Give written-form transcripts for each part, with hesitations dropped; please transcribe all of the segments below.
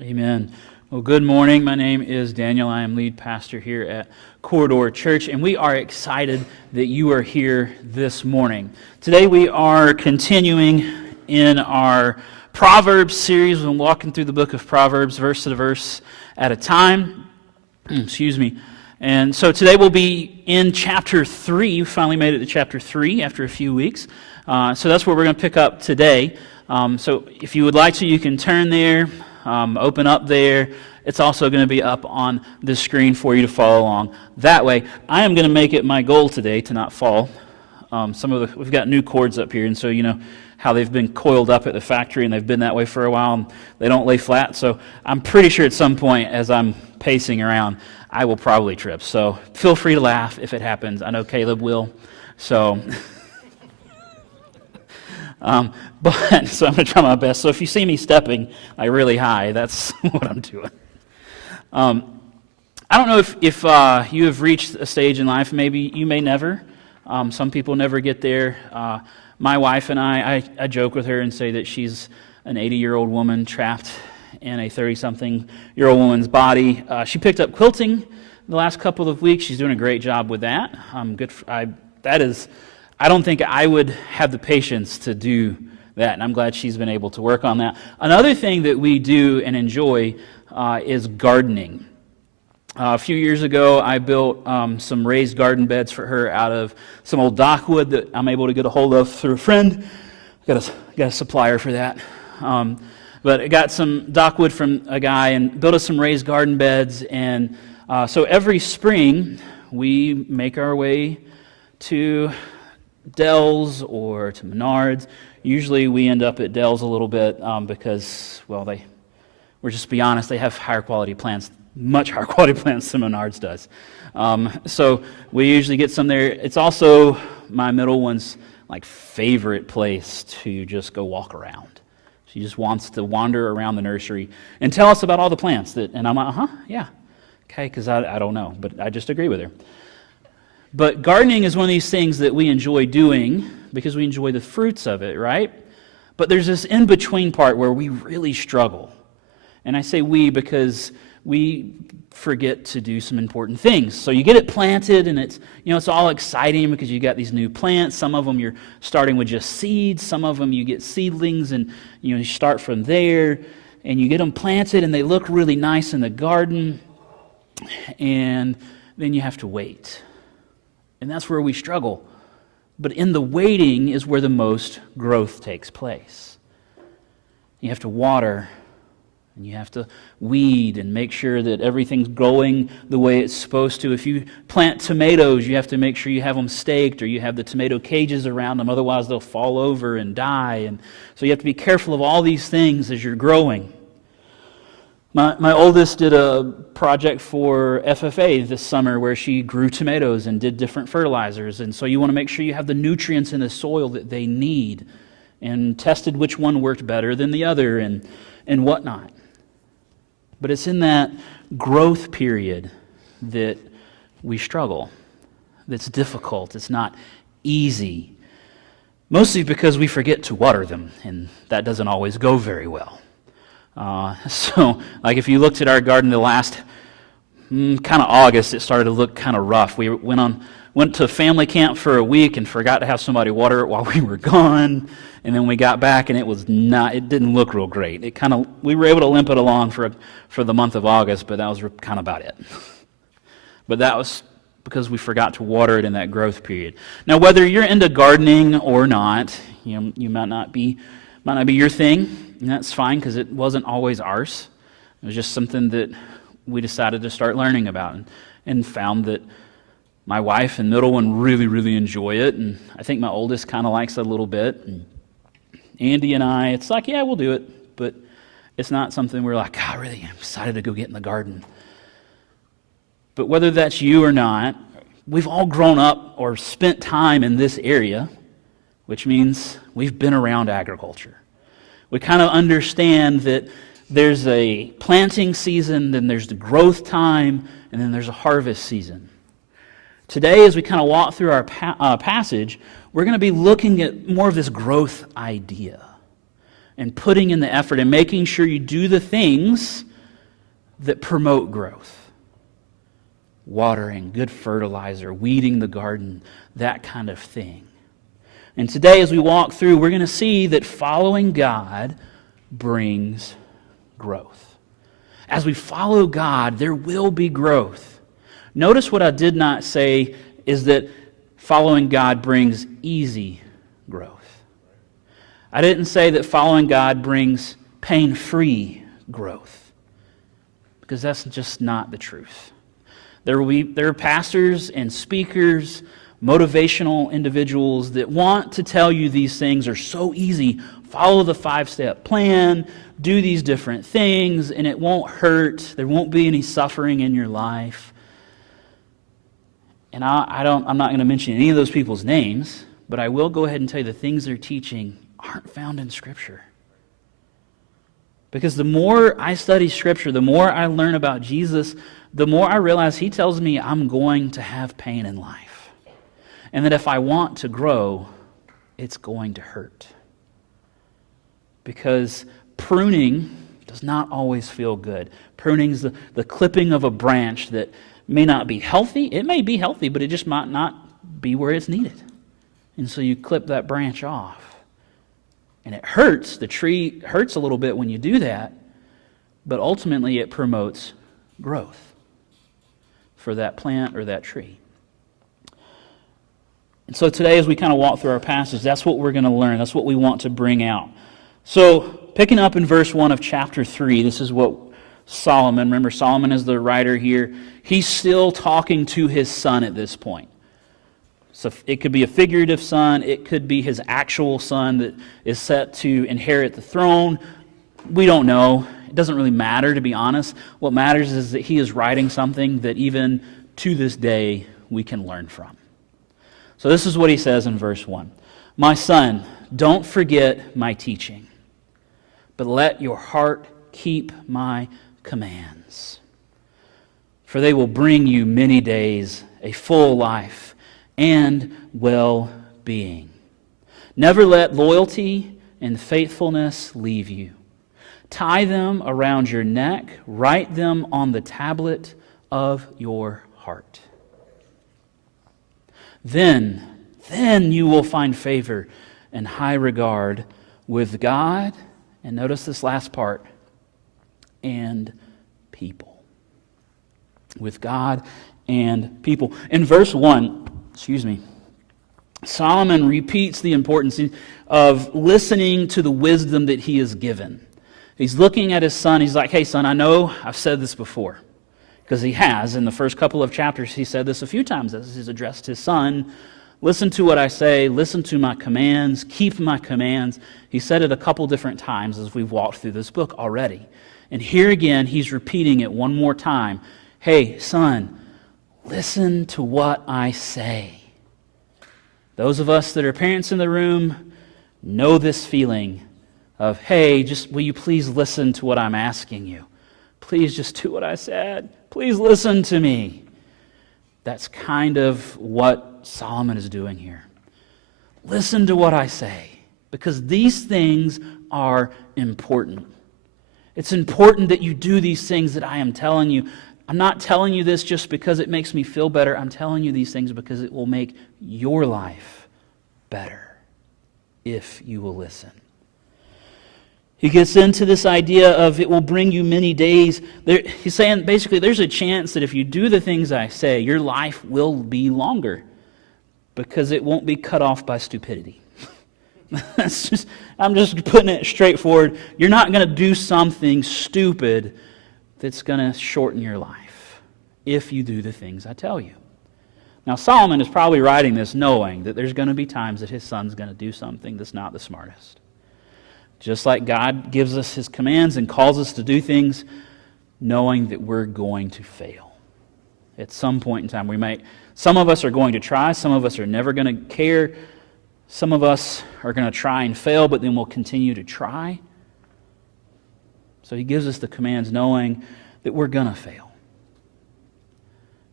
Amen. Well, good morning. My name is Daniel. I am lead pastor here at Corridor Church, and we are excited that you are here this morning. Today we are continuing in our Proverbs series. We're walking through the book of Proverbs, verse to verse at a time. Excuse me. And so today we'll be in chapter 3. We finally made it to chapter 3 after a few weeks. So that's where we're going to pick up today. So if you would like to, you can turn there. Open up there. It's also going to be up on the screen for you to follow along. That way, I am going to make it my goal today to not fall. We've got new cords up here, and so you know how they've been coiled up at the factory, and they've been that way for a while, and they don't lay flat. So I'm pretty sure at some point, as I'm pacing around, I will probably trip. So feel free to laugh if it happens. I know Caleb will. So. So I'm going to try my best. So if you see me stepping like really high, that's what I'm doing. I don't know if you have reached a stage in life, maybe you may never. Some people never get there. My wife and I joke with her and say that she's an 80-year-old woman trapped in a 30-something-year-old woman's body. She picked up quilting the last couple of weeks. She's doing a great job with that. I don't think I would have the patience to do that, and I'm glad she's been able to work on that. Another thing that we do and enjoy is gardening. A few years ago, I built some raised garden beds for her out of some old dockwood that I'm able to get a hold of through a friend. Got a supplier for that. But I got some dockwood from a guy and built us some raised garden beds, and so every spring we make our way to Del's or to Menards. Usually we end up at Del's a little bit because, well, we're just be honest, they have higher quality plants, much higher quality plants than Menards does. So we usually get some there. It's also my middle one's favorite place to just go walk around. She just wants to wander around the nursery and tell us about all the plants and I'm like, yeah, okay, because I don't know, but I just agree with her. But gardening is one of these things that we enjoy doing because we enjoy the fruits of it, right? But there's this in-between part where we really struggle. And I say we because we forget to do some important things. So you get it planted and it's all exciting because you got these new plants. Some of them you're starting with just seeds. Some of them you get seedlings and you start from there and you get them planted and they look really nice in the garden. And then you have to wait. And that's where we struggle. But in the waiting is where the most growth takes place. You have to water, and you have to weed and make sure that everything's growing the way it's supposed to. If you plant tomatoes, you have to make sure you have them staked or you have the tomato cages around them, otherwise they'll fall over and die. And so you have to be careful of all these things as you're growing. My oldest did a project for FFA this summer where she grew tomatoes and did different fertilizers. And so you want to make sure you have the nutrients in the soil that they need and tested which one worked better than the other and whatnot. But it's in that growth period that we struggle, that's difficult, it's not easy. Mostly because we forget to water them, and that doesn't always go very well. So if you looked at our garden the last kind of August, it started to look kind of rough. We went to family camp for a week and forgot to have somebody water it while we were gone. And then we got back and it didn't look real great. We were able to limp it along for the month of August, but that was kind of about it. But that was because we forgot to water it in that growth period. Now, whether you're into gardening or not, you might not be your thing. And that's fine because it wasn't always ours. It was just something that we decided to start learning about and found that my wife and middle one really, really enjoy it. And I think my oldest kind of likes it a little bit. And Andy and I, it's yeah, we'll do it. But it's not something we're God, really, I'm excited to go get in the garden. But whether that's you or not, we've all grown up or spent time in this area, which means we've been around agriculture. We kind of understand that there's a planting season, then there's the growth time, and then there's a harvest season. Today, as we kind of walk through our passage, we're going to be looking at more of this growth idea. and putting in the effort and making sure you do the things that promote growth. Watering, good fertilizer, weeding the garden, that kind of thing. And today as we walk through, we're going to see that following God brings growth. As we follow God, there will be growth. Notice what I did not say is that following God brings easy growth. I didn't say that following God brings pain-free growth, because that's just not the truth. There are pastors and speakers, motivational individuals that want to tell you these things are so easy. Follow the 5-step plan, do these different things, and it won't hurt. There won't be any suffering in your life. And I'm not going to mention any of those people's names, but I will go ahead and tell you the things they're teaching aren't found in Scripture. Because the more I study Scripture, the more I learn about Jesus, the more I realize He tells me I'm going to have pain in life. And that if I want to grow, it's going to hurt. Because pruning does not always feel good. Pruning is the clipping of a branch that may not be healthy. It may be healthy, but it just might not be where it's needed. And so you clip that branch off. And it hurts. The tree hurts a little bit when you do that, but ultimately it promotes growth for that plant or that tree. And so today as we kind of walk through our passage, that's what we're going to learn. That's what we want to bring out. So picking up in verse 1 of chapter 3, this is what Solomon, remember Solomon is the writer here, he's still talking to his son at this point. So it could be a figurative son, it could be his actual son that is set to inherit the throne. We don't know. It doesn't really matter, to be honest. What matters is that he is writing something that even to this day we can learn from. So this is what he says in verse 1. My son, don't forget my teaching, but let your heart keep my commands. For they will bring you many days, a full life, and well-being. Never let loyalty and faithfulness leave you. Tie them around your neck, write them on the tablet of your heart. Then you will find favor and high regard with God, and notice this last part, and people. With God and people. In verse 1, Solomon repeats the importance of listening to the wisdom that he is given. He's looking at his son. He's like, hey, son, I know I've said this before. Because he has. In the first couple of chapters, he said this a few times as he's addressed his son. Listen to what I say. Listen to my commands. Keep my commands. He said it a couple different times as we've walked through this book already. And here again, he's repeating it one more time. Hey, son, listen to what I say. Those of us that are parents in the room know this feeling of, hey, just will you please listen to what I'm asking you? Please just do what I said. Please listen to me. That's kind of what Solomon is doing here. Listen to what I say, because these things are important. It's important that you do these things that I am telling you. I'm not telling you this just because it makes me feel better. I'm telling you these things because it will make your life better if you will listen. He gets into this idea of it will bring you many days. He's saying basically there's a chance that if you do the things I say, your life will be longer because it won't be cut off by stupidity. I'm just putting it straightforward. You're not going to do something stupid that's going to shorten your life if you do the things I tell you. Now, Solomon is probably writing this knowing that there's going to be times that his son's going to do something that's not the smartest. Just like God gives us His commands and calls us to do things, knowing that we're going to fail. At some point in time, some of us are going to try, some of us are never going to care, some of us are going to try and fail, but then we'll continue to try. So He gives us the commands knowing that we're going to fail.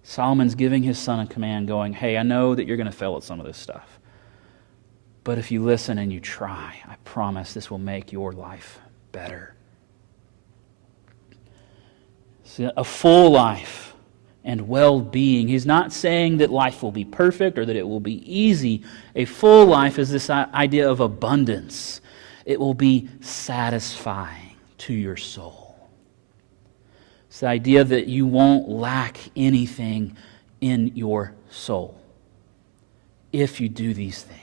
Solomon's giving his son a command going, hey, I know that you're going to fail at some of this stuff. But if you listen and you try, I promise this will make your life better. See, a full life and well-being. He's not saying that life will be perfect or that it will be easy. A full life is this idea of abundance. It will be satisfying to your soul. It's the idea that you won't lack anything in your soul if you do these things.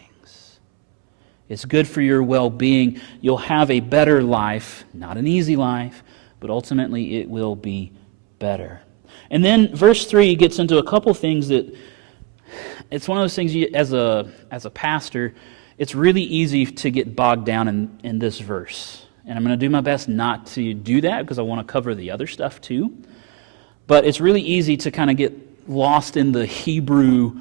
It's good for your well-being. You'll have a better life, not an easy life, but ultimately it will be better. And then verse 3 gets into a couple things that, it's one of those things as a pastor, it's really easy to get bogged down in this verse. And I'm going to do my best not to do that because I want to cover the other stuff too. But it's really easy to kind of get lost in the Hebrew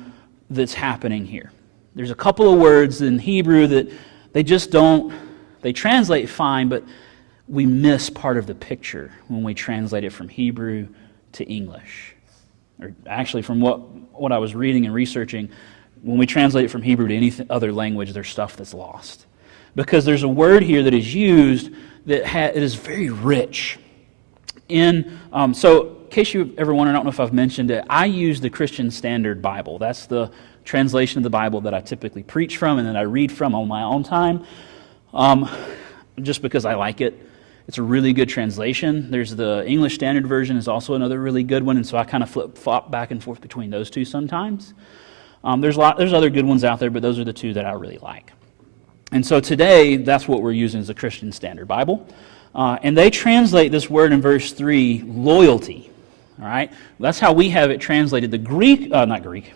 that's happening here. There's a couple of words in Hebrew that they translate fine, but we miss part of the picture when we translate it from Hebrew to English. Or actually, from what I was reading and researching, when we translate it from Hebrew to any other language, there's stuff that's lost. Because there's a word here that is used that it is very rich. So, in case you ever wonder, I don't know if I've mentioned it, I use the Christian Standard Bible. That's the translation of the Bible that I typically preach from and that I read from on my own time, just because I like it. It's a really good translation. There's the English Standard Version is also another really good one, and so I kind of flip-flop back and forth between those two sometimes. There's other good ones out there, but those are the two that I really like. And so today, that's what we're using as the Christian Standard Bible. And they translate this word in verse 3, loyalty. All right? That's how we have it translated. The Greek, not Greek,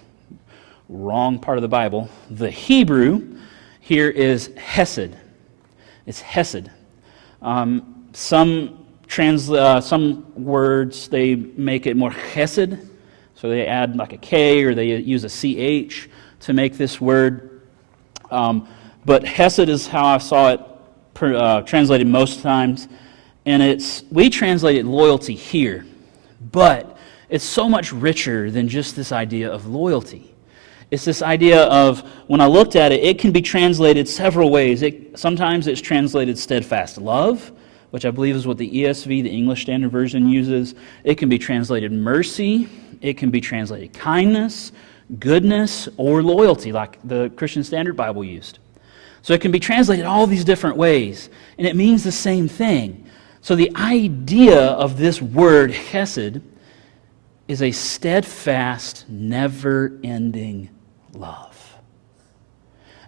wrong part of the Bible. The Hebrew here is hesed. It's hesed. Some words, they make it more chesed, so they add like a K or they use a CH to make this word. But hesed is how I saw it translated most times, and we translate it loyalty here, but it's so much richer than just this idea of loyalty. It's this idea of, when I looked at it, it can be translated several ways. Sometimes it's translated steadfast love, which I believe is what the ESV, the English Standard Version, uses. It can be translated mercy. It can be translated kindness, goodness, or loyalty, like the Christian Standard Bible used. So it can be translated all these different ways, and it means the same thing. So the idea of this word, hesed, is a steadfast, never-ending love.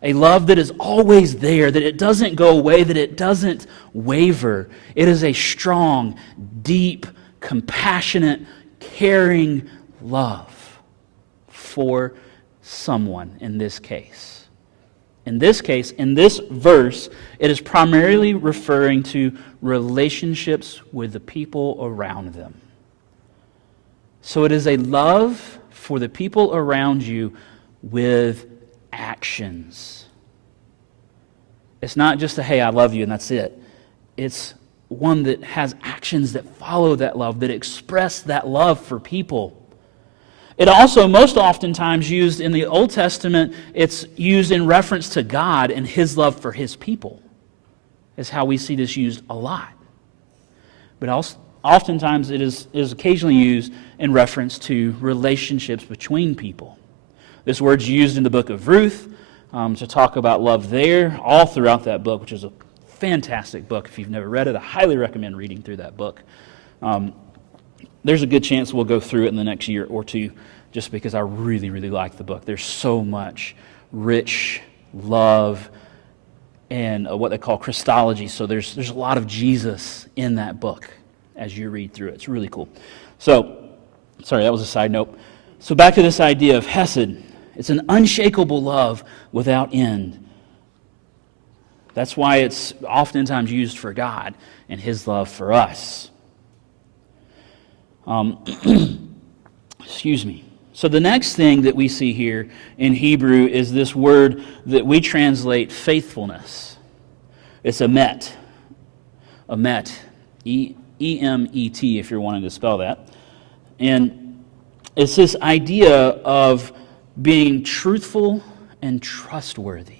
A love that is always there, that it doesn't go away, that it doesn't waver. It is a strong, deep, compassionate, caring love for someone in this case. In this case, in this verse, it is primarily referring to relationships with the people around them. So it is a love for the people around you with actions. It's not just a, hey, I love you, and that's it. It's one that has actions that follow that love, that express that love for people. It also, most oftentimes used in the Old Testament, it's used in reference to God and His love for His people, is how we see this used a lot. But also, oftentimes it is occasionally used in reference to relationships between people. This word's used in the book of Ruth to talk about love there, all throughout that book, which is a fantastic book. If you've never read it, I highly recommend reading through that book. There's a good chance we'll go through it in the next year or two, just because I really, really like the book. There's so much rich love and what they call Christology. So there's a lot of Jesus in that book as you read through it. It's really cool. So, sorry, that was a side note. So back to this idea of hesed. It's an unshakable love without end. That's why it's oftentimes used for God and His love for us. Excuse me. So the next thing that we see here in Hebrew is this word that we translate faithfulness. It's emet. Emet. E-M-E-T if you're wanting to spell that. And it's this idea of being truthful and trustworthy.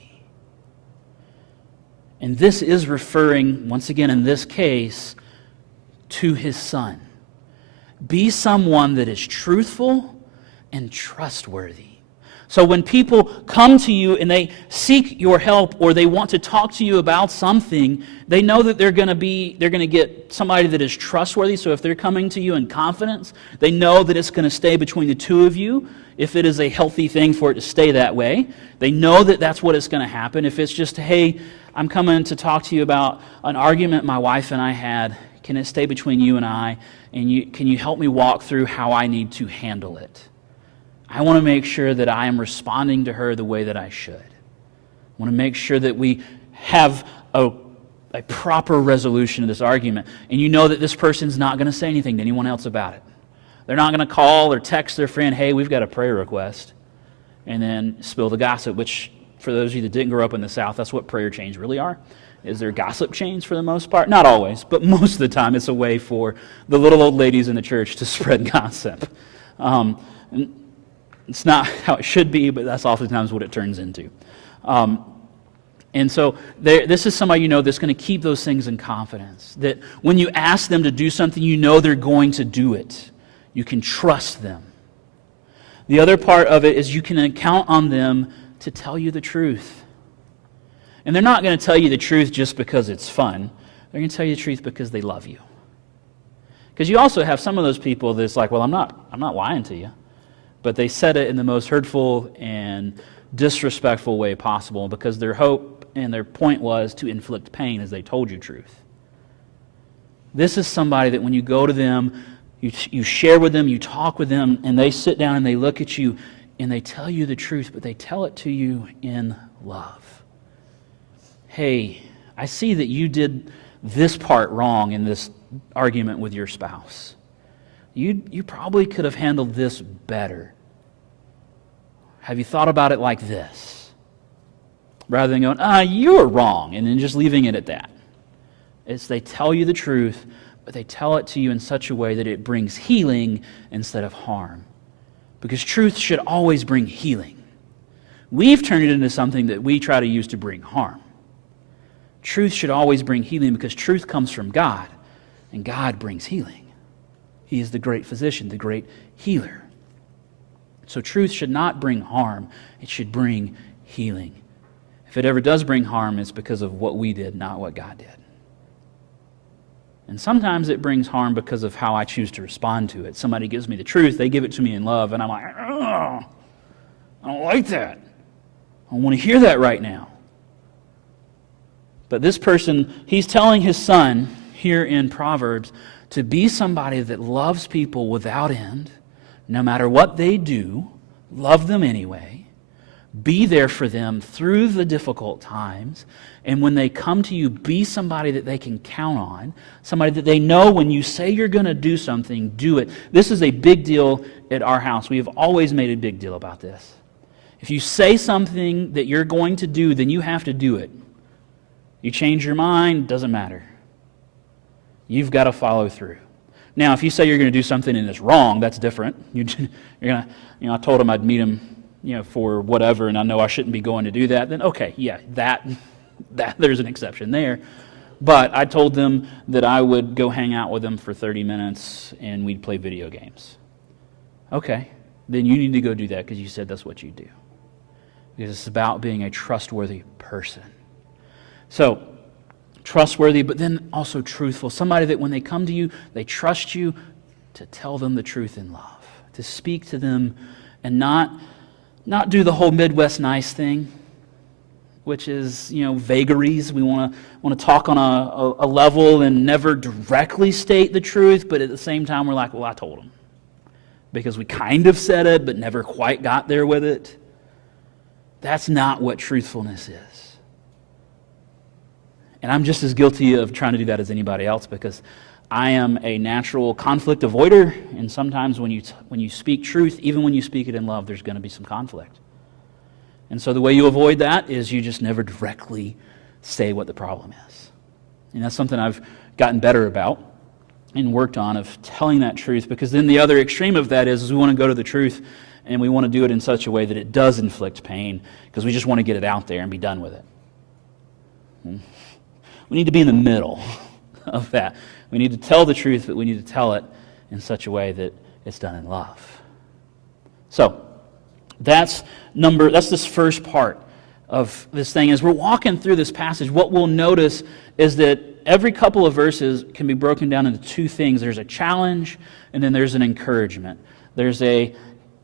And this is referring, once again in this case, to his son. Be someone that is truthful and trustworthy. So when people come to you and they seek your help or they want to talk to you about something, they know that they're going to get somebody that is trustworthy. So if they're coming to you in confidence, they know that it's going to stay between the two of you. If it is a healthy thing for it to stay that way, they know that that's what is going to happen. If it's just, hey, I'm coming to talk to you about an argument my wife and I had, can it stay between you and I? And can you help me walk through how I need to handle it? I want to make sure that I am responding to her the way that I should. I want to make sure that we have a proper resolution of this argument. And you know that this person's not going to say anything to anyone else about it. They're not going to call or text their friend, hey, we've got a prayer request, and then spill the gossip, which for those of you that didn't grow up in the South, that's what prayer chains really are. Is there gossip chains for the most part? Not always, but most of the time it's a way for the little old ladies in the church to spread gossip. It's not how it should be, but that's oftentimes what it turns into. And so this is somebody you know that's going to keep those things in confidence. That when you ask them to do something, you know they're going to do it. You can trust them. The other part of it is you can count on them to tell you the truth. And they're not going to tell you the truth just because it's fun. They're going to tell you the truth because they love you. Because you also have some of those people that's like, well, I'm not lying to you. But they said it in the most hurtful and disrespectful way possible because their hope and their point was to inflict pain as they told you truth. This is somebody that when you go to them, you share with them, you talk with them, and they sit down and they look at you and they tell you the truth, but they tell it to you in love. Hey, I see that you did this part wrong in this argument with your spouse. You probably could have handled this better. Have you thought about it like this? Rather than going, you were wrong, and then just leaving it at that. It's they tell you the truth, but they tell it to you in such a way that it brings healing instead of harm. Because truth should always bring healing. We've turned it into something that we try to use to bring harm. Truth should always bring healing because truth comes from God, and God brings healing. He is the great physician, the great healer. So truth should not bring harm. It should bring healing. If it ever does bring harm, it's because of what we did, not what God did. And sometimes it brings harm because of how I choose to respond to it. Somebody gives me the truth, they give it to me in love, and I'm like, I don't like that. I don't want to hear that right now. But this person, he's telling his son here in Proverbs to be somebody that loves people without end, no matter what they do, love them anyway, be there for them through the difficult times, and when they come to you, be somebody that they can count on, somebody that they know when you say you're going to do something, do it. This is a big deal at our house. We have always made a big deal about this. If you say something that you're going to do, then you have to do it. You change your mind, doesn't matter. You've got to follow through. Now, if you say you're going to do something and it's wrong, that's different. You're going to, I told him I'd meet him, for whatever, and I know I shouldn't be going to do that. Then okay, yeah, that there's an exception there. But I told them that I would go hang out with them for 30 minutes and we'd play video games. Okay, then you need to go do that because you said that's what you do. Because it's about being a trustworthy person. So, trustworthy, but then also truthful. Somebody that when they come to you, they trust you to tell them the truth in love. To speak to them and not do the whole Midwest nice thing, which is, vagaries. We want to talk on a level and never directly state the truth, but at the same time we're like, well, I told them. Because we kind of said it, but never quite got there with it. That's not what truthfulness is. And I'm just as guilty of trying to do that as anybody else because I am a natural conflict avoider, and sometimes when you speak truth, even when you speak it in love, there's going to be some conflict. And so the way you avoid that is you just never directly say what the problem is. And that's something I've gotten better about and worked on, of telling that truth, because then the other extreme of that is we want to go to the truth and we want to do it in such a way that it does inflict pain because we just want to get it out there and be done with it. We need to be in the middle of that. We need to tell the truth, but we need to tell it in such a way that it's done in love. So, that's this first part of this thing. As we're walking through this passage, what we'll notice is that every couple of verses can be broken down into two things. There's a challenge, and then there's an encouragement. There's a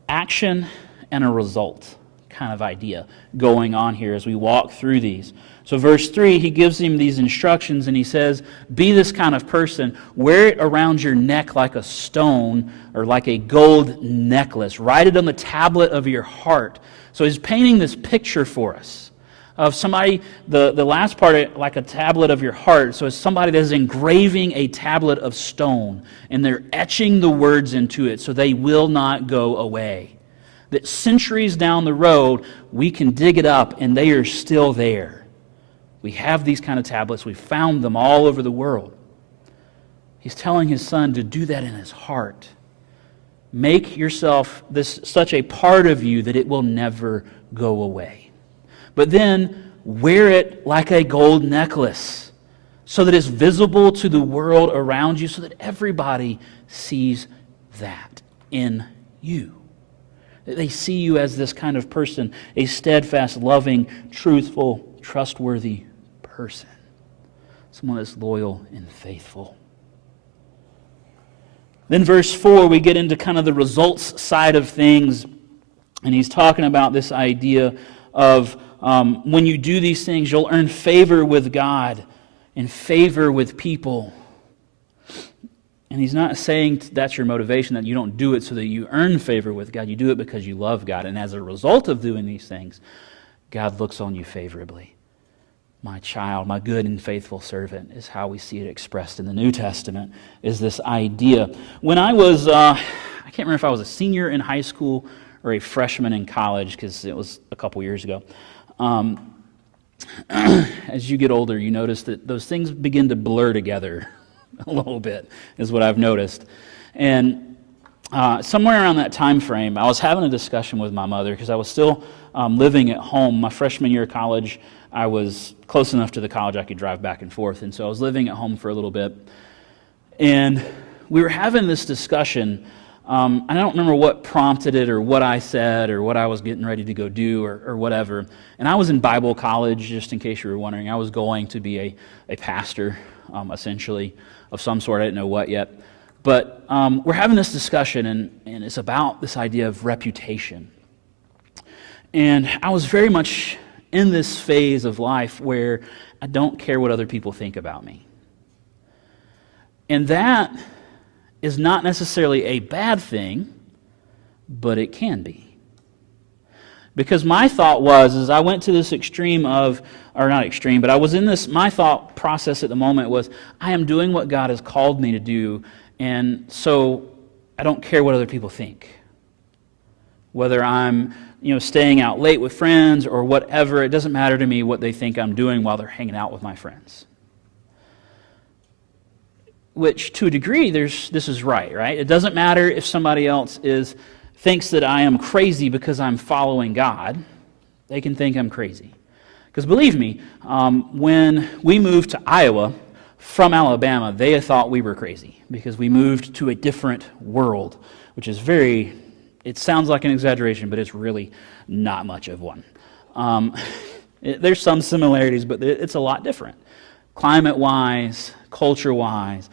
action and a result kind of idea going on here as we walk through these. So verse 3, he gives him these instructions, and he says, be this kind of person. Wear it around your neck like a stone or like a gold necklace. Write it on the tablet of your heart. So he's painting this picture for us of somebody, the last part, like a tablet of your heart. So it's somebody that is engraving a tablet of stone, and they're etching the words into it so they will not go away. That centuries down the road, we can dig it up, and they are still there. We have these kind of tablets. We've found them all over the world. He's telling his son to do that in his heart. Make yourself such a part of you that it will never go away. But then wear it like a gold necklace so that it's visible to the world around you, so that everybody sees that in you. That they see you as this kind of person, a steadfast, loving, truthful, trustworthy person. Someone that's loyal and faithful. Then verse 4, we get into kind of the results side of things, and he's talking about this idea of when you do these things, you'll earn favor with God and favor with people. And he's not saying that's your motivation, that you don't do it so that you earn favor with God. You do it because you love God, and as a result of doing these things, God looks on you favorably. My child, my good and faithful servant, is how we see it expressed in the New Testament, is this idea. When I was, I can't remember if I was a senior in high school or a freshman in college, because it was a couple years ago. As you get older, you notice that those things begin to blur together a little bit, is what I've noticed. And somewhere around that time frame, I was having a discussion with my mother, because I was still living at home. My freshman year of college, I was close enough to the college I could drive back and forth, and so I was living at home for a little bit. And we were having this discussion. I don't remember what prompted it or what I said or what I was getting ready to go do or whatever. And I was in Bible college, just in case you were wondering. I was going to be a pastor, essentially, of some sort. I didn't know what yet. But we're having this discussion, and it's about this idea of reputation. And I was very much in this phase of life where I don't care what other people think about me. And that is not necessarily a bad thing, but it can be. Because my thought was, I went to this extreme of, or not extreme, but I was in this, my thought process at the moment was, I am doing what God has called me to do, and so I don't care what other people think. Whether I'm staying out late with friends or whatever, it doesn't matter to me what they think I'm doing while they're hanging out with my friends. Which, to a degree, this is right? It doesn't matter if somebody else thinks that I am crazy because I'm following God. They can think I'm crazy. Because believe me, when we moved to Iowa from Alabama, they thought we were crazy because we moved to a different world, which is it sounds like an exaggeration, but it's really not much of one. There's some similarities, but it's a lot different. Climate-wise, culture-wise,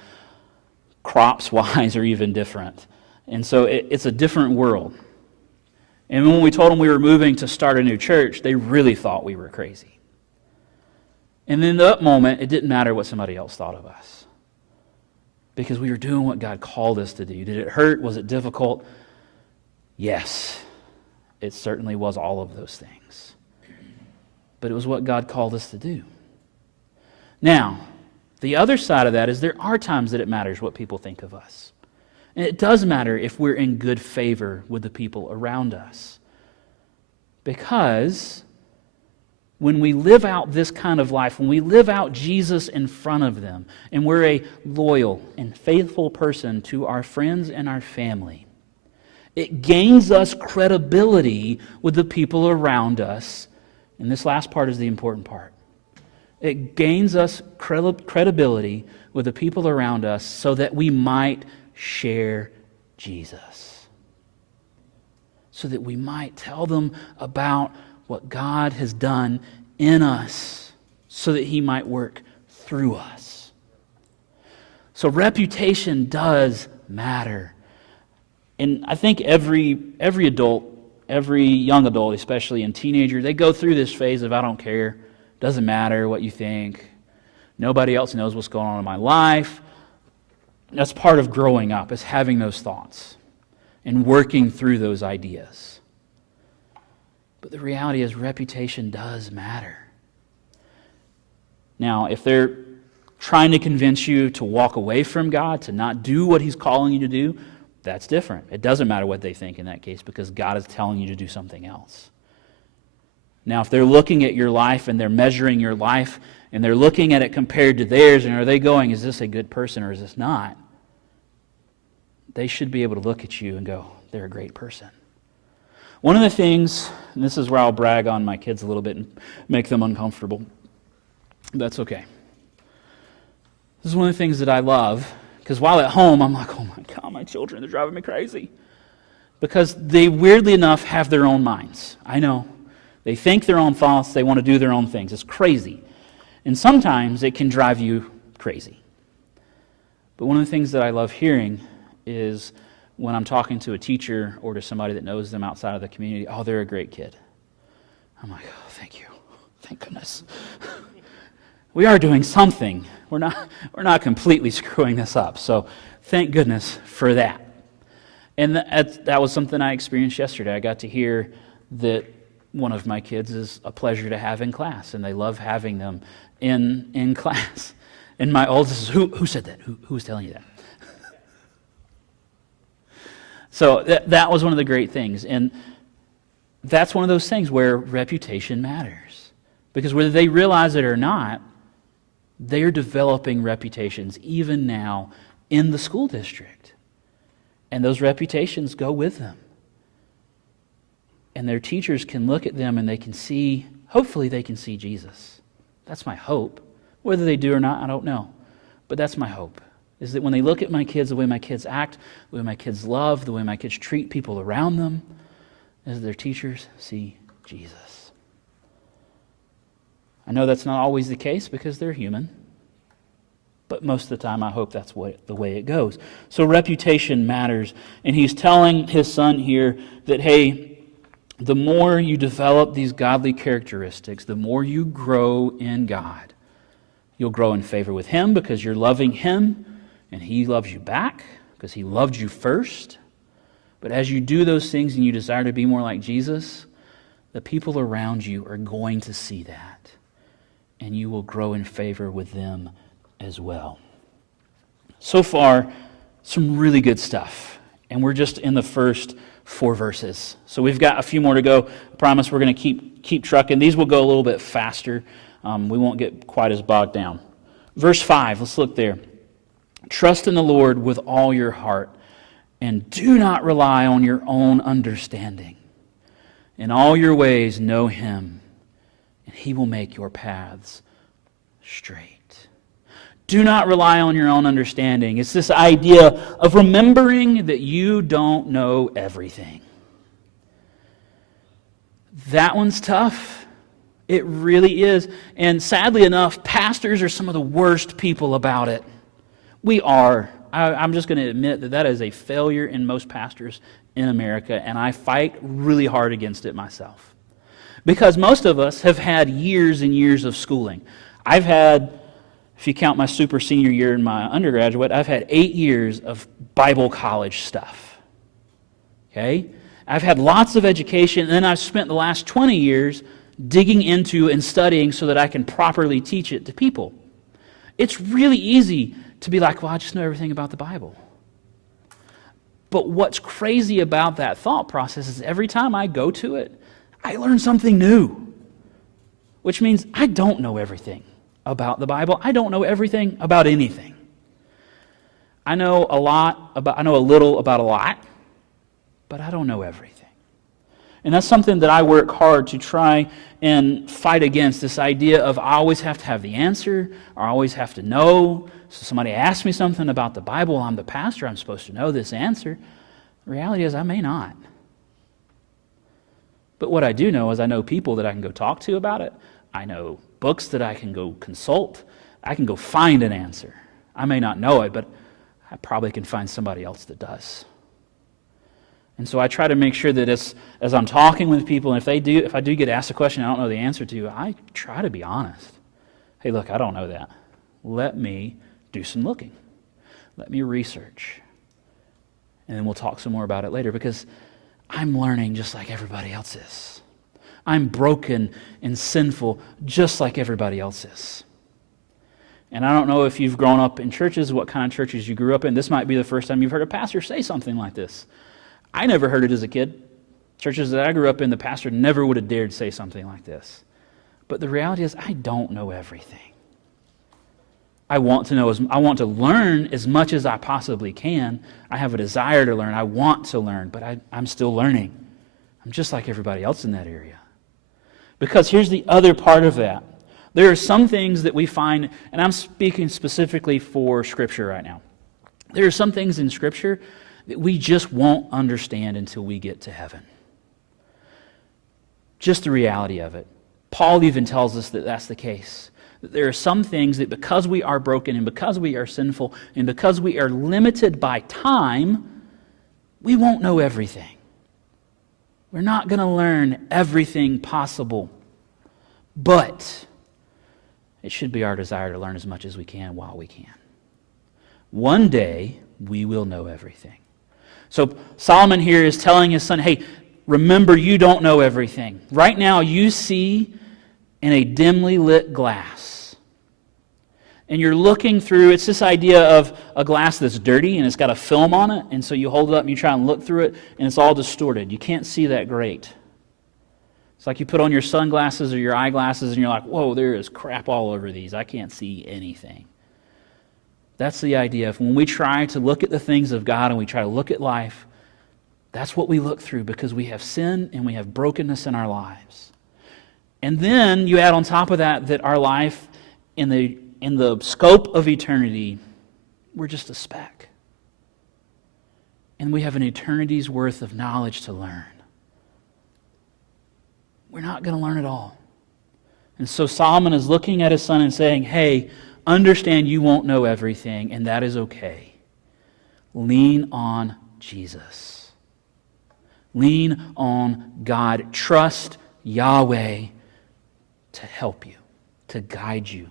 crops-wise are even different. And so it's a different world. And when we told them we were moving to start a new church, they really thought we were crazy. And in that moment, it didn't matter what somebody else thought of us. Because we were doing what God called us to do. Did it hurt? Was it difficult? Yes, it certainly was all of those things. But it was what God called us to do. Now, the other side of that is there are times that it matters what people think of us. And it does matter if we're in good favor with the people around us. Because when we live out this kind of life, when we live out Jesus in front of them, and we're a loyal and faithful person to our friends and our family, it gains us credibility with the people around us. And this last part is the important part. It gains us credibility with the people around us so that we might share Jesus. So that we might tell them about what God has done in us, so that He might work through us. So reputation does matter. And I think every adult, every young adult, especially in teenager, they go through this phase of I don't care, doesn't matter what you think, nobody else knows what's going on in my life. That's part of growing up, is having those thoughts and working through those ideas. But the reality is reputation does matter. Now, if they're trying to convince you to walk away from God, to not do what He's calling you to do, that's different. It doesn't matter what they think in that case, because God is telling you to do something else. Now, if they're looking at your life and they're measuring your life and they're looking at it compared to theirs, and are they going, is this a good person or is this not? They should be able to look at you and go, they're a great person. One of the things, and this is where I'll brag on my kids a little bit and make them uncomfortable. That's okay. This is one of the things that I love, because while at home, I'm like, oh my God, my children, they're driving me crazy. Because they, weirdly enough, have their own minds. I know. They think their own thoughts. They want to do their own things. It's crazy. And sometimes it can drive you crazy. But one of the things that I love hearing is when I'm talking to a teacher or to somebody that knows them outside of the community, oh, they're a great kid. I'm like, oh, thank you. Thank goodness. We are doing something. We're not completely screwing this up. So thank goodness for that. And that was something I experienced yesterday. I got to hear that one of my kids is a pleasure to have in class, and they love having them in class. And my oldest is, who said that? Who was telling you that? So that was one of the great things. And that's one of those things where reputation matters. Because whether they realize it or not, they're developing reputations even now in the school district. And those reputations go with them. And their teachers can look at them and they can see, hopefully they can see Jesus. That's my hope. Whether they do or not, I don't know. But that's my hope, is that when they look at my kids, the way my kids act, the way my kids love, the way my kids treat people around them, is their teachers see Jesus. I know that's not always the case because they're human, but most of the time I hope that's the way it goes. So reputation matters, and he's telling his son here that, hey, the more you develop these godly characteristics, the more you grow in God. You'll grow in favor with Him because you're loving Him, and He loves you back because He loved you first. But as you do those things and you desire to be more like Jesus, the people around you are going to see that, and you will grow in favor with them as well. So far, some really good stuff, and we're just in the first 4 verses. So we've got a few more to go. I promise we're going to keep trucking. These will go a little bit faster. We won't get quite as bogged down. Verse 5, let's look there. Trust in the Lord with all your heart, and do not rely on your own understanding. In all your ways know Him, and He will make your paths straight. Do not rely on your own understanding. It's this idea of remembering that you don't know everything. That one's tough. It really is. And sadly enough, pastors are some of the worst people about it. We are. I'm just going to admit that is a failure in most pastors in America, and I fight really hard against it myself. Because most of us have had years and years of schooling. I've had, if you count my super senior year in my undergraduate, I've had 8 years of Bible college stuff. Okay? I've had lots of education, and then I've spent the last 20 years digging into and studying so that I can properly teach it to people. It's really easy to be like, well, I just know everything about the Bible. But what's crazy about that thought process is every time I go to it, I learn something new, which means I don't know everything about the Bible. I don't know everything about anything. I know a little about a lot, but I don't know everything. And that's something that I work hard to try and fight against, this idea of I always have to have the answer, or I always have to know. So somebody asks me something about the Bible, I'm the pastor, I'm supposed to know this answer. The reality is I may not. But what I do know is I know people that I can go talk to about it. I know books that I can go consult. I can go find an answer. I may not know it, but I probably can find somebody else that does. And so I try to make sure that as I'm talking with people, and if I do get asked a question I don't know the answer to, I try to be honest. Hey, look, I don't know that. Let me do some looking. Let me research. And then we'll talk some more about it later, because I'm learning just like everybody else is. I'm broken and sinful just like everybody else is. And I don't know if you've grown up in churches, what kind of churches you grew up in. This might be the first time you've heard a pastor say something like this. I never heard it as a kid. Churches that I grew up in, the pastor never would have dared say something like this. But the reality is, I don't know everything. I want to learn as much as I possibly can. I have a desire to learn. I want to learn, but I'm still learning. I'm just like everybody else in that area. Because here's the other part of that. There are some things that we find, and I'm speaking specifically for Scripture right now. There are some things in Scripture that we just won't understand until we get to heaven. Just the reality of it. Paul even tells us that that's the case. That there are some things that because we are broken and because we are sinful and because we are limited by time, we won't know everything. We're not going to learn everything possible. But it should be our desire to learn as much as we can while we can. One day, we will know everything. So Solomon here is telling his son, hey, remember, you don't know everything. Right now, you see in a dimly lit glass. And you're looking through, it's this idea of a glass that's dirty and it's got a film on it, and so you hold it up and you try and look through it, and it's all distorted. You can't see that great. It's like you put on your sunglasses or your eyeglasses and you're like, whoa, there is crap all over these. I can't see anything. That's the idea. When we try to look at the things of God and we try to look at life, that's what we look through, because we have sin and we have brokenness in our lives. And then you add on top of that our life in the scope of eternity, we're just a speck. And we have an eternity's worth of knowledge to learn. We're not going to learn it all. And so Solomon is looking at his son and saying, hey, understand you won't know everything, and that is okay. Lean on Jesus. Lean on God. Trust Yahweh to help you, to guide you.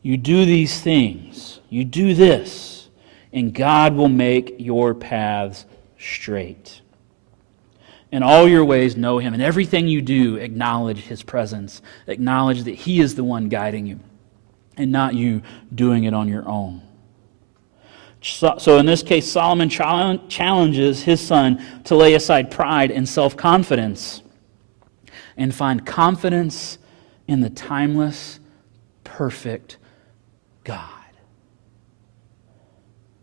You do these things, you do this, and God will make your paths straight. In all your ways, know Him. In everything you do, acknowledge His presence. Acknowledge that He is the one guiding you, and not you doing it on your own. So in this case, Solomon challenges his son to lay aside pride and self-confidence and find confidence in the timeless, perfect God.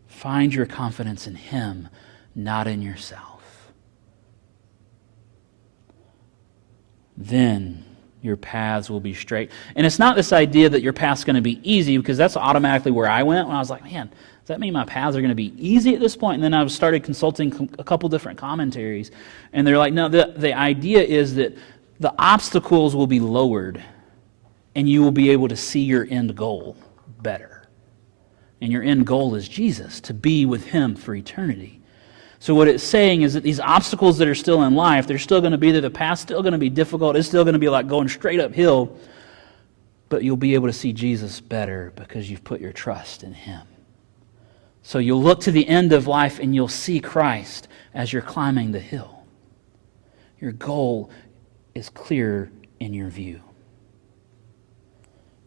Find your confidence in Him, not in yourself. Then your paths will be straight. And it's not this idea that your path's going to be easy, because that's automatically where I went when I was like, man, does that mean my paths are going to be easy at this point? And then I started consulting a couple different commentaries, and they're like, no, the idea is that the obstacles will be lowered, and you will be able to see your end goal better. And your end goal is Jesus, to be with Him for eternity. So what it's saying is that these obstacles that are still in life, they're still going to be there. The path's still going to be difficult. It's still going to be like going straight uphill. But you'll be able to see Jesus better because you've put your trust in Him. So you'll look to the end of life and you'll see Christ as you're climbing the hill. Your goal is clear in your view.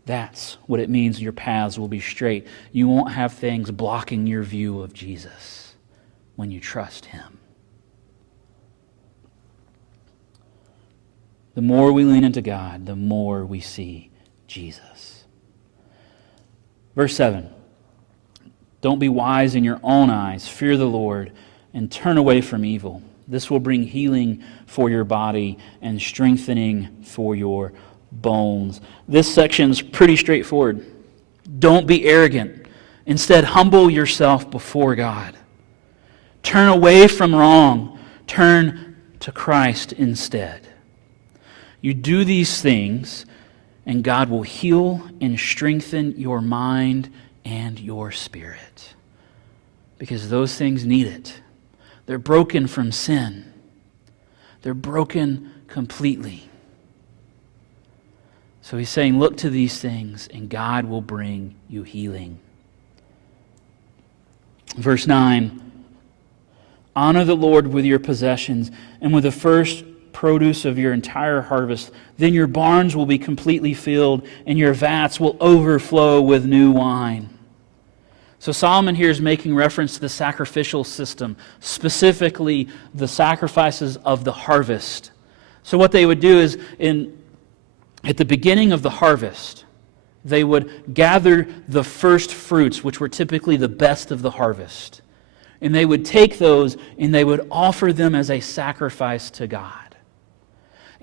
That's what it means your paths will be straight. You won't have things blocking your view of Jesus when you trust Him. The more we lean into God, the more we see Jesus. Verse 7. Don't be wise in your own eyes. Fear the Lord and turn away from evil. This will bring healing for your body and strengthening for your bones. This section's pretty straightforward. Don't be arrogant. Instead, humble yourself before God. Turn away from wrong. Turn to Christ instead. You do these things, and God will heal and strengthen your mind and your spirit. Because those things need it. They're broken from sin. They're broken completely. So he's saying, look to these things, and God will bring you healing. Verse 9, honor the Lord with your possessions and with the first produce of your entire harvest. Then your barns will be completely filled, and your vats will overflow with new wine. So Solomon here is making reference to the sacrificial system, specifically the sacrifices of the harvest. So what they would do is, at the beginning of the harvest, they would gather the first fruits, which were typically the best of the harvest. And they would take those and they would offer them as a sacrifice to God.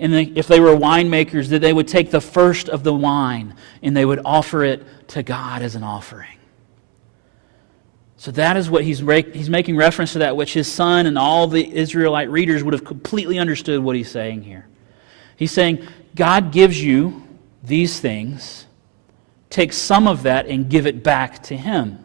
And if they were winemakers, they would take the first of the wine and they would offer it to God as an offering. So that is what he's making reference to, that which his son and all the Israelite readers would have completely understood what he's saying here. He's saying, God gives you these things, take some of that and give it back to Him.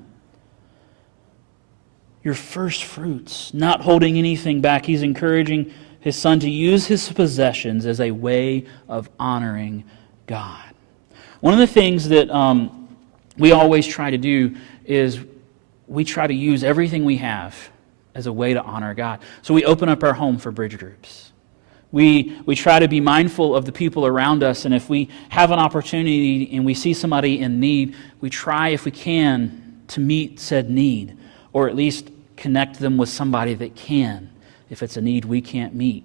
Your first fruits, not holding anything back. He's encouraging his son to use his possessions as a way of honoring God. One of the things that we always try to do is we try to use everything we have as a way to honor God. So we open up our home for bridge groups. We try to be mindful of the people around us, and if we have an opportunity and we see somebody in need, we try, if we can, to meet said need, or at least connect them with somebody that can, if it's a need we can't meet.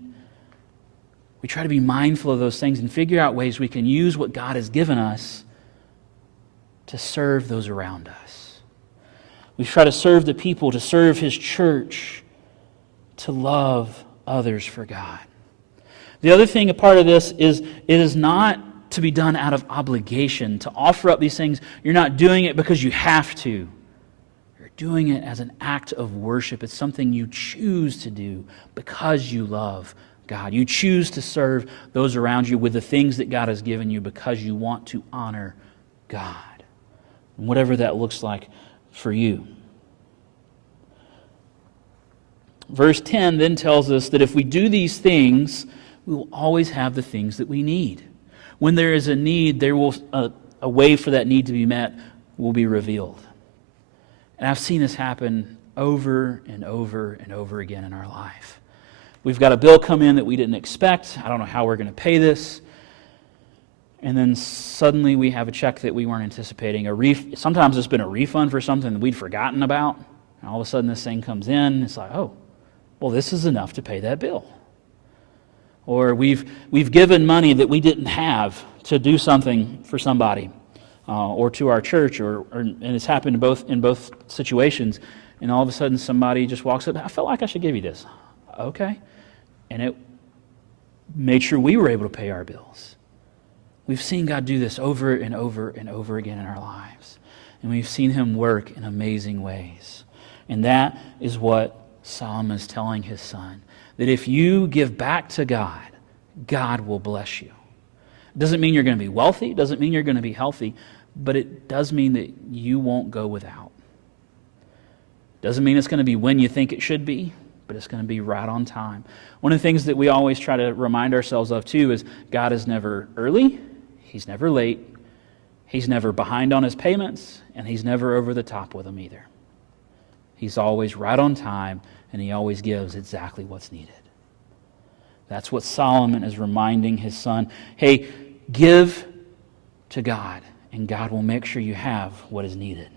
We try to be mindful of those things and figure out ways we can use what God has given us to serve those around us. We try to serve the people, to serve His church, to love others for God. The other thing, a part of this, is it is not to be done out of obligation. To offer up these things, you're not doing it because you have to. You're doing it as an act of worship. It's something you choose to do because you love God. You choose to serve those around you with the things that God has given you because you want to honor God. And whatever that looks like for you. Verse 10 then tells us that if we do these things, we will always have the things that we need. When there is a need, there will a way for that need to be met will be revealed. And I've seen this happen over and over and over again in our life. We've got a bill come in that we didn't expect. I don't know how we're going to pay this. And then suddenly we have a check that we weren't anticipating. Sometimes it's been a refund for something that we'd forgotten about. And all of a sudden this thing comes in. It's like, oh, well, this is enough to pay that bill. Or we've given money that we didn't have to do something for somebody, or to our church, and it's happened in both situations. And all of a sudden, somebody just walks up. I felt like I should give you this. Okay, and it made sure we were able to pay our bills. We've seen God do this over and over and over again in our lives, and we've seen Him work in amazing ways. And that is what Solomon is telling his son. That if you give back to God, God will bless you. It doesn't mean you're going to be wealthy. It doesn't mean you're going to be healthy. But it does mean that you won't go without. It doesn't mean it's going to be when you think it should be, but it's going to be right on time. One of the things that we always try to remind ourselves of, too, is God is never early. He's never late. He's never behind on His payments, and He's never over the top with them either. He's always right on time, and He always gives exactly what's needed. That's what Solomon is reminding his son. Hey, give to God, and God will make sure you have what is needed.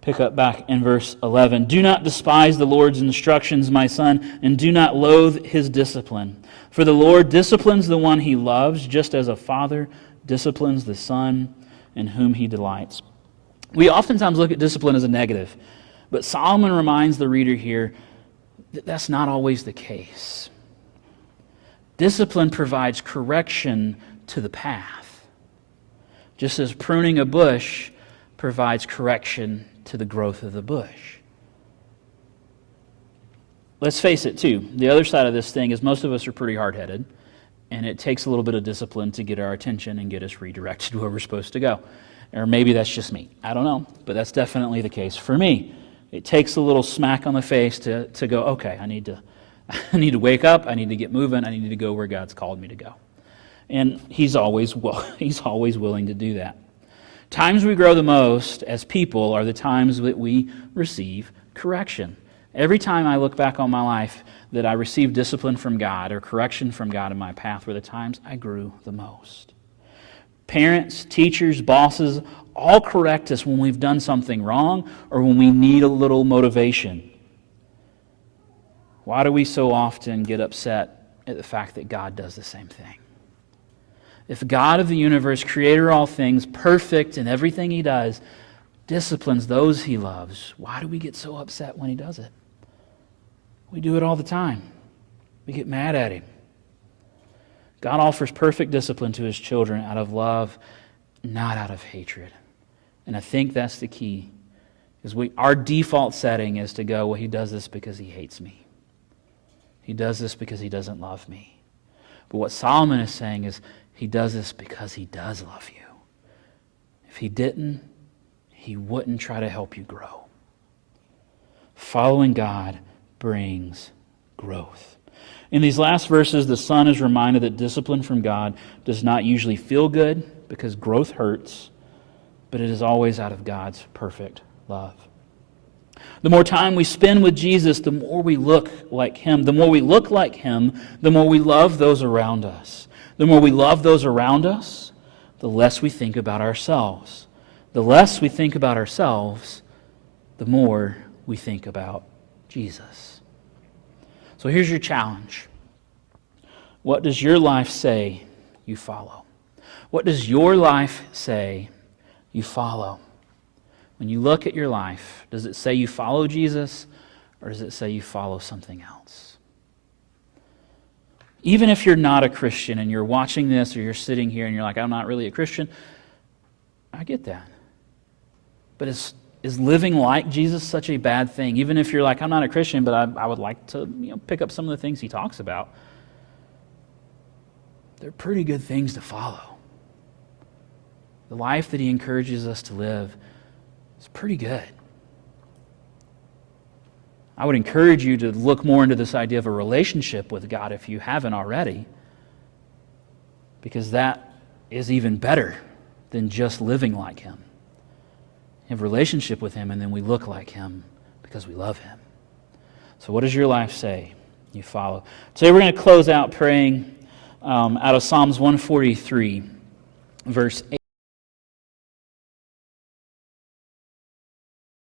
Pick up back in verse 11. Do not despise the Lord's instructions, my son, and do not loathe His discipline. For the Lord disciplines the one He loves, just as a father disciplines the son in whom He delights. We oftentimes look at discipline as a negative. But Solomon reminds the reader here That's not always the case. Discipline provides correction to the path, just as pruning a bush provides correction to the growth of the bush. Let's face it, too. The other side of this thing is most of us are pretty hard-headed, and it takes a little bit of discipline to get our attention and get us redirected where we're supposed to go. Or maybe that's just me. I don't know, but that's definitely the case for me. It takes a little smack on the face to go, okay, I need to wake up, I need to get moving, I need to go where God's called me to go. And He's always willing to do that. Times we grow the most as people are the times that we receive correction. Every time I look back on my life that I received discipline from God or correction from God in my path were the times I grew the most. Parents, teachers, bosses, all correct us when we've done something wrong or when we need a little motivation. Why do we so often get upset at the fact that God does the same thing? If God of the universe, creator of all things, perfect in everything He does, disciplines those He loves, why do we get so upset when He does it? We do it all the time. We get mad at Him. God offers perfect discipline to His children out of love, not out of hatred. And I think that's the key. Is our default setting is to go, well, He does this because He hates me. He does this because He doesn't love me. But what Solomon is saying is He does this because He does love you. If He didn't, He wouldn't try to help you grow. Following God brings growth. In these last verses, the son is reminded that discipline from God does not usually feel good because growth hurts, but it is always out of God's perfect love. The more time we spend with Jesus, the more we look like Him. The more we look like Him, the more we love those around us. The more we love those around us, the less we think about ourselves. The less we think about ourselves, the more we think about Jesus. So here's your challenge. What does your life say you follow? What does your life say you follow? When you look at your life, does it say you follow Jesus or does it say you follow something else? Even if you're not a Christian and you're watching this or you're sitting here and you're like, I'm not really a Christian, I get that. But is living like Jesus such a bad thing? Even if you're like, I'm not a Christian, but I would like to pick up some of the things He talks about. They're pretty good things to follow. The life that He encourages us to live is pretty good. I would encourage you to look more into this idea of a relationship with God if you haven't already, because that is even better than just living like Him. Have a relationship with Him, and then we look like Him because we love Him. So what does your life say you follow? Today we're going to close out praying out of Psalms 143, verse 8.